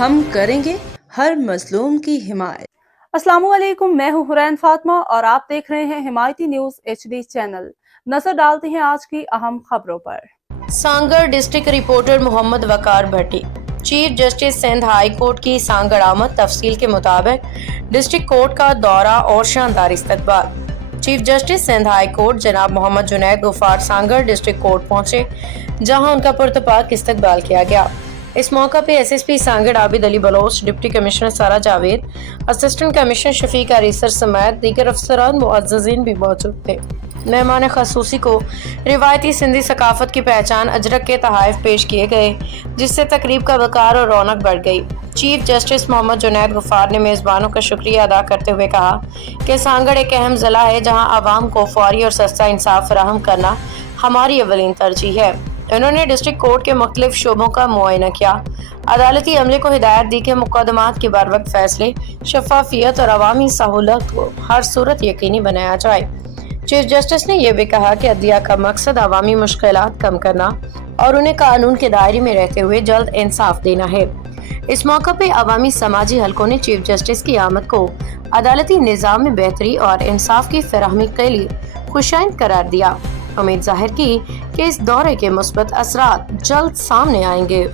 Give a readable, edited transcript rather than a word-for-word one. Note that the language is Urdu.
ہم کریں گے ہر مظلوم کی حمایت۔ السلام علیکم، میں ہوں حرین فاطمہ اور آپ دیکھ رہے ہیں حمایتی نیوز HD چینل۔ نظر ڈالتے ہیں آج کی اہم خبروں پر۔ Sanghar district reporter Muhammad Waqar Bhatti. Chief justice Sindh high court کی سانگڑ آمد۔ تفصیل کے مطابق ڈسٹرکٹ کورٹ کا دورہ اور شاندار استقبال۔ Chief justice Sindh high court جناب محمد جنید غفار سانگڑ ڈسٹرکٹ کورٹ پہنچے، جہاں ان کا پرتپاک استقبال کیا گیا۔ اس موقع پہ SSP سانگڑ Abid Ali Baloch, deputy commissioner سارا جاوید، اسسٹنٹ کمشنر شفیق عریسر سمیت دیگر افسران معززین بھی موجود تھے۔ مہمان خصوصی کو روایتی سندھی ثقافت کی پہچان اجرک کے تحائف پیش کیے گئے، جس سے تقریب کا وقار اور رونق بڑھ گئی۔ چیف جسٹس محمد جنید غفار نے میزبانوں کا شکریہ ادا کرتے ہوئے کہا کہ سانگڑ ایک اہم ضلع ہے جہاں عوام کو فوری اور سستا انصاف فراہم کرنا ہماری اولین ترجیح ہے۔ انہوں نے ڈسٹرکٹ کورٹ کے مختلف شعبوں کا معائنہ کیا، عدالتی عملے کو ہدایت دی کہ مقدمات کے بروقت فیصلے، شفافیت اور عوامی سہولت کو ہر صورت یقینی بنایا جائے۔ چیف جسٹس نے یہ بھی کہا کہ عدلیہ کا مقصد عوامی مشکلات کم کرنا اور انہیں قانون کے دائرے میں رہتے ہوئے جلد انصاف دینا ہے۔ اس موقع پہ عوامی سماجی حلقوں نے چیف جسٹس کی آمد کو عدالتی نظام میں بہتری اور انصاف کی فراہمی کے لیے خوشائند قرار دیا۔ امید ظاہر کی کہ اس دورے کے مثبت اثرات جلد سامنے آئیں گے۔